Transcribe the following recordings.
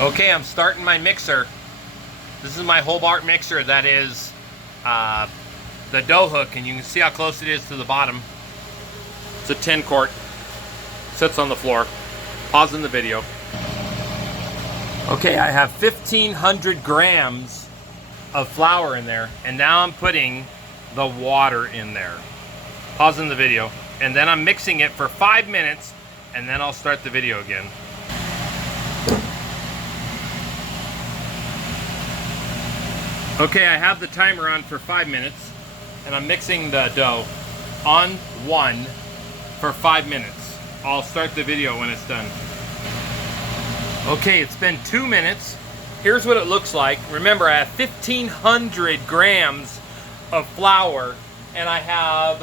Okay, I'm starting my mixer. This is my Hobart mixer that is the dough hook, and you can see how close it is to the bottom. It's a 10 quart. Sits on the floor. Pausing the video. Okay, I have 1,500 grams of flour in there, and now I'm putting the water in there. Pausing the video, and then I'm mixing it for 5 minutes, and then I'll start the video again. Okay, I have the timer on for 5 minutes, and I'm mixing the dough on 1 for 5 minutes. I'll start the video when it's done. Okay, it's been 2 minutes. Here's what it looks like. Remember, I have 1,500 grams of flour, and I have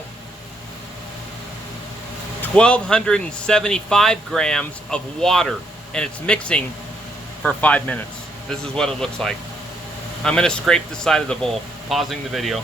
1,275 grams of water, and it's mixing for 5 minutes. This is what it looks like. I'm going to scrape the side of the bowl, pausing the video.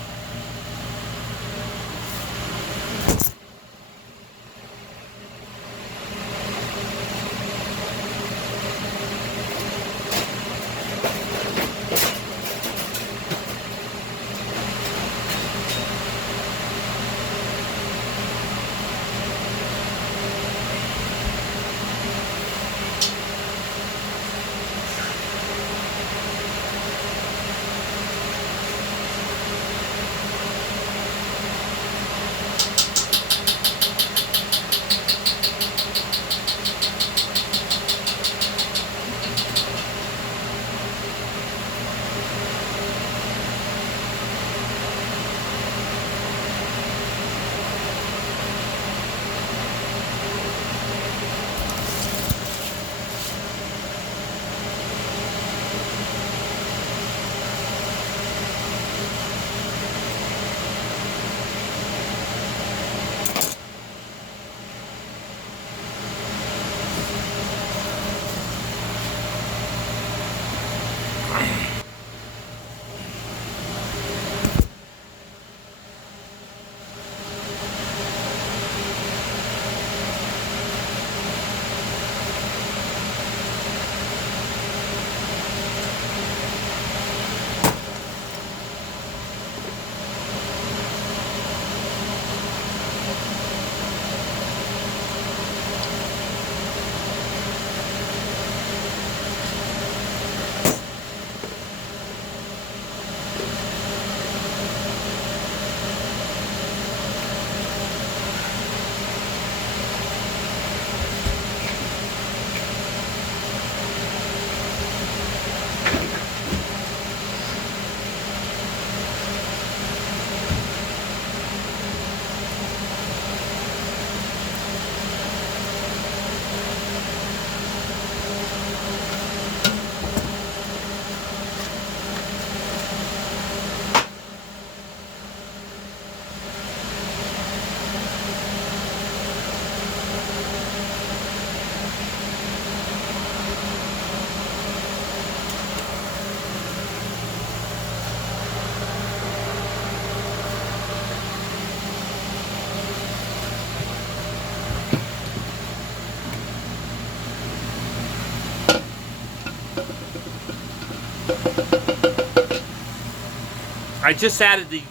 I just added the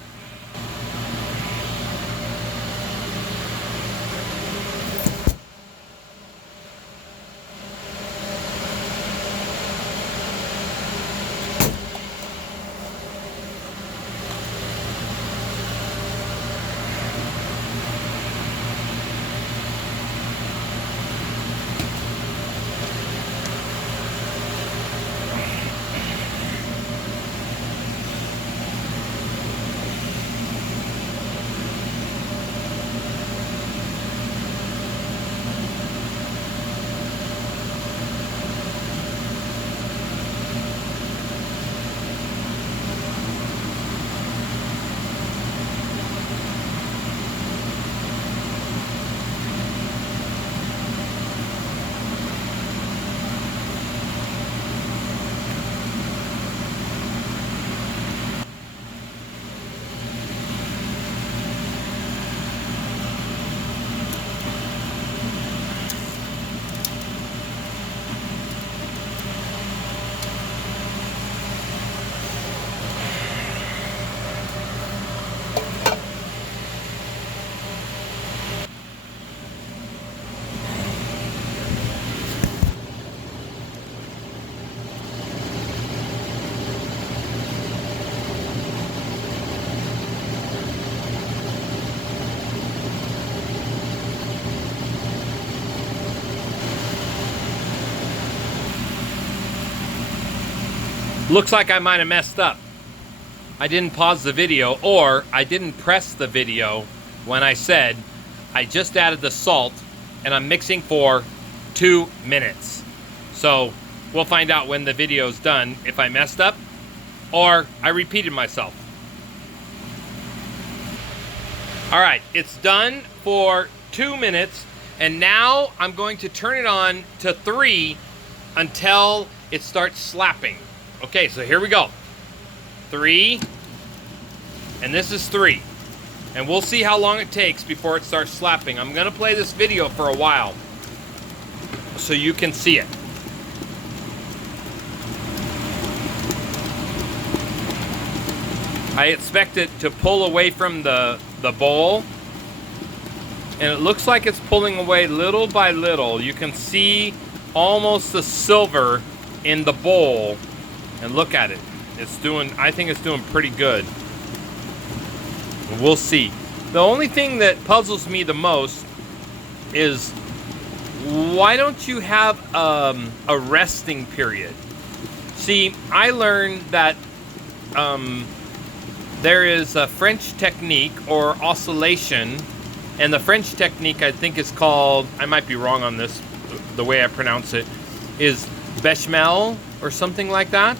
Looks like I might have messed up. I didn't pause the video, or I didn't press the video when I said I just added the salt and I'm mixing for 2 minutes. So we'll find out when the video's done if I messed up or I repeated myself. All right, it's done for 2 minutes, and now I'm going to turn it on to 3 until it starts slapping. Okay, so here we go. 3, and this is 3. And we'll see how long it takes before it starts slapping. I'm gonna play this video for a while so you can see it. I expect it to pull away from the bowl, and it looks like it's pulling away little by little. You can see almost the silver in the bowl, and look at it. It's doing, I think it's doing pretty good. We'll see. The only thing that puzzles me the most is, why don't you have a resting period? See, I learned that there is a French technique, or oscillation, and the French technique, I think, is called, I might be wrong on this, the way I pronounce it, is bechamel or something like that.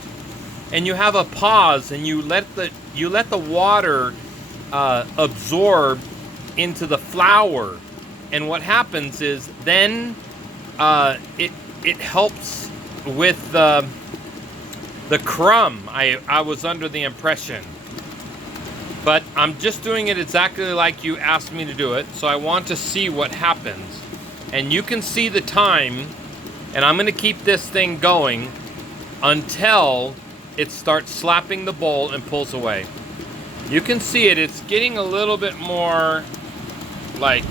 And you have a pause, and you let the water absorb into the flour, and what happens is then it helps with the crumb. I was under the impression, but I'm just doing it exactly like you asked me to do it, so I want to see what happens. And you can see the time, and I'm going to keep this thing going until it starts slapping the bowl and pulls away. You can see it, it's getting a little bit more like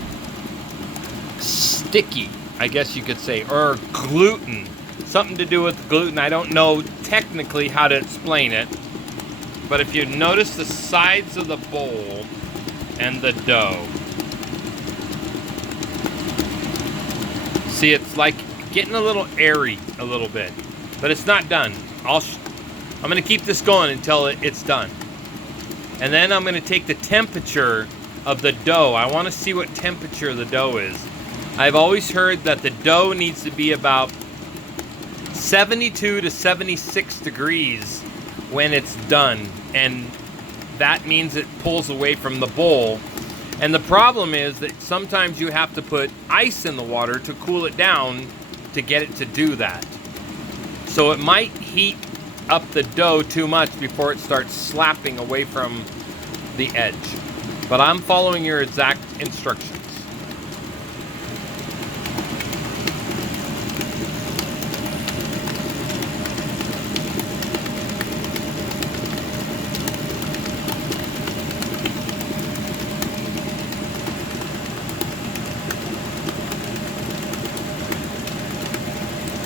sticky, I guess you could say, or gluten. Something to do with gluten. I don't know technically how to explain it, but if you notice the sides of the bowl and the dough, see, it's like getting a little airy a little bit, but it's not done. I'm going to keep this going until it's done. And then I'm going to take the temperature of the dough. I want to see what temperature the dough is. I've always heard that the dough needs to be about 72 to 76 degrees when it's done. And that means it pulls away from the bowl. And the problem is that sometimes you have to put ice in the water to cool it down to get it to do that. So it might heat up the dough too much before it starts slapping away from the edge. But I'm following your exact instructions.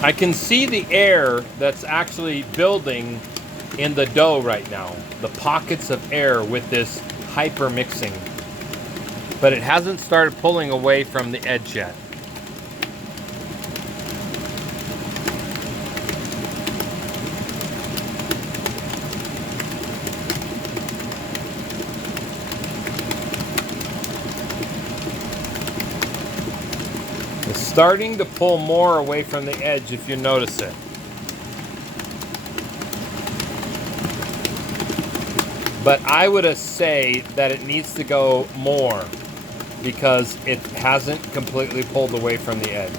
I can see the air that's actually building in the dough right now. The pockets of air with this hyper mixing. But it hasn't started pulling away from the edge yet. It's starting to pull more away from the edge if you notice it. But I would say that it needs to go more because it hasn't completely pulled away from the edge.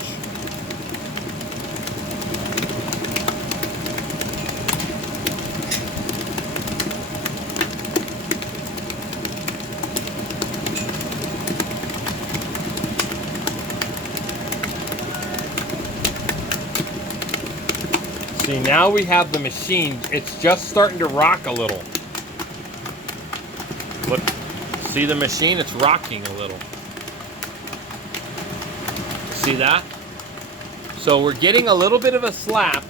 See, now we have the machine. It's just starting to rock a little. Look, see the machine? It's rocking a little. See that? So we're getting a little bit of a slap,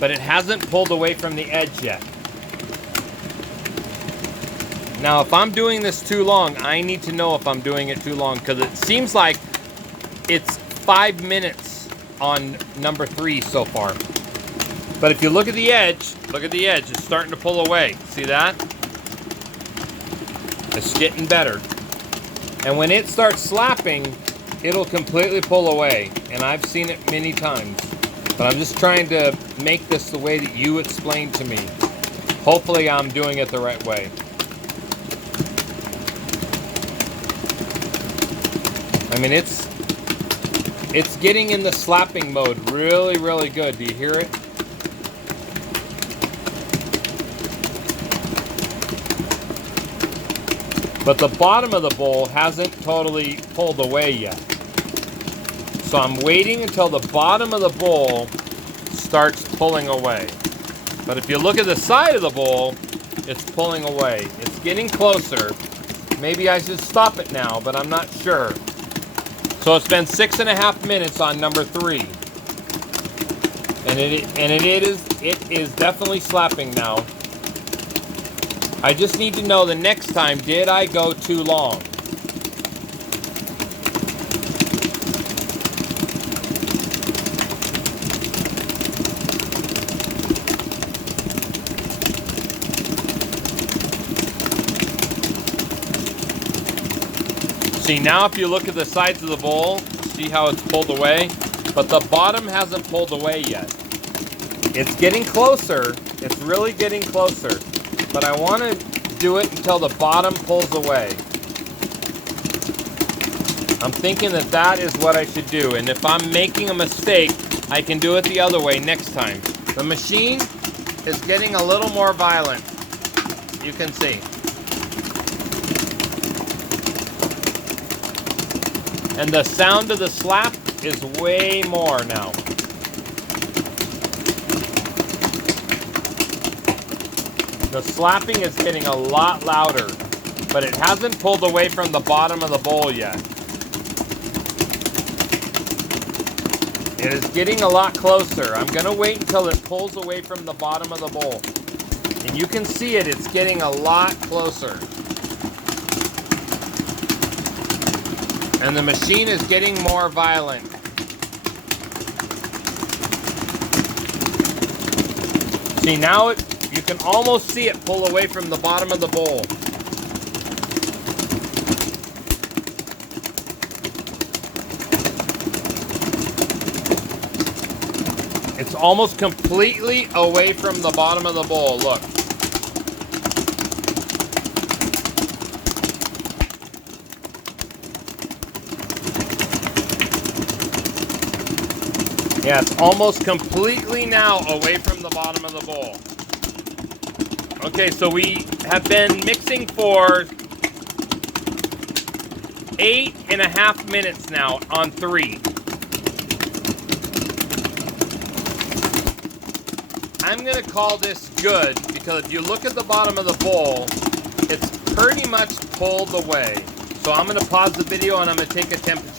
but it hasn't pulled away from the edge yet. Now, if I'm doing this too long, I need to know if I'm doing it too long, because it seems like it's 5 minutes on number 3 so far. But if you look at the edge, it's starting to pull away. See that? It's getting better. And when it starts slapping, it'll completely pull away. And I've seen it many times. But I'm just trying to make this the way that you explained to me. Hopefully I'm doing it the right way. I mean, it's getting in the slapping mode really, really good. Do you hear it? But the bottom of the bowl hasn't totally pulled away yet. So I'm waiting until the bottom of the bowl starts pulling away. But if you look at the side of the bowl, it's pulling away. It's getting closer. Maybe I should stop it now, but I'm not sure. So it's been 6.5 minutes on number 3. And it is definitely slapping now. I just need to know the next time, did I go too long? See, now if you look at the sides of the bowl, see how it's pulled away? But the bottom hasn't pulled away yet. It's getting closer. It's really getting closer. But I want to do it until the bottom pulls away. I'm thinking that is what I should do. And if I'm making a mistake, I can do it the other way next time. The machine is getting a little more violent. You can see. And the sound of the slap is way more now. The slapping is getting a lot louder, but it hasn't pulled away from the bottom of the bowl yet. It is getting a lot closer. I'm going to wait until it pulls away from the bottom of the bowl. And you can see it's getting a lot closer. And the machine is getting more violent. See, now you can almost see it pull away from the bottom of the bowl. It's almost completely away from the bottom of the bowl. Look. Yeah, it's almost completely now away from the bottom of the bowl. Okay, so we have been mixing for 8.5 minutes now on 3. I'm going to call this good because if you look at the bottom of the bowl, it's pretty much pulled away. So I'm going to pause the video and I'm going to take a temperature.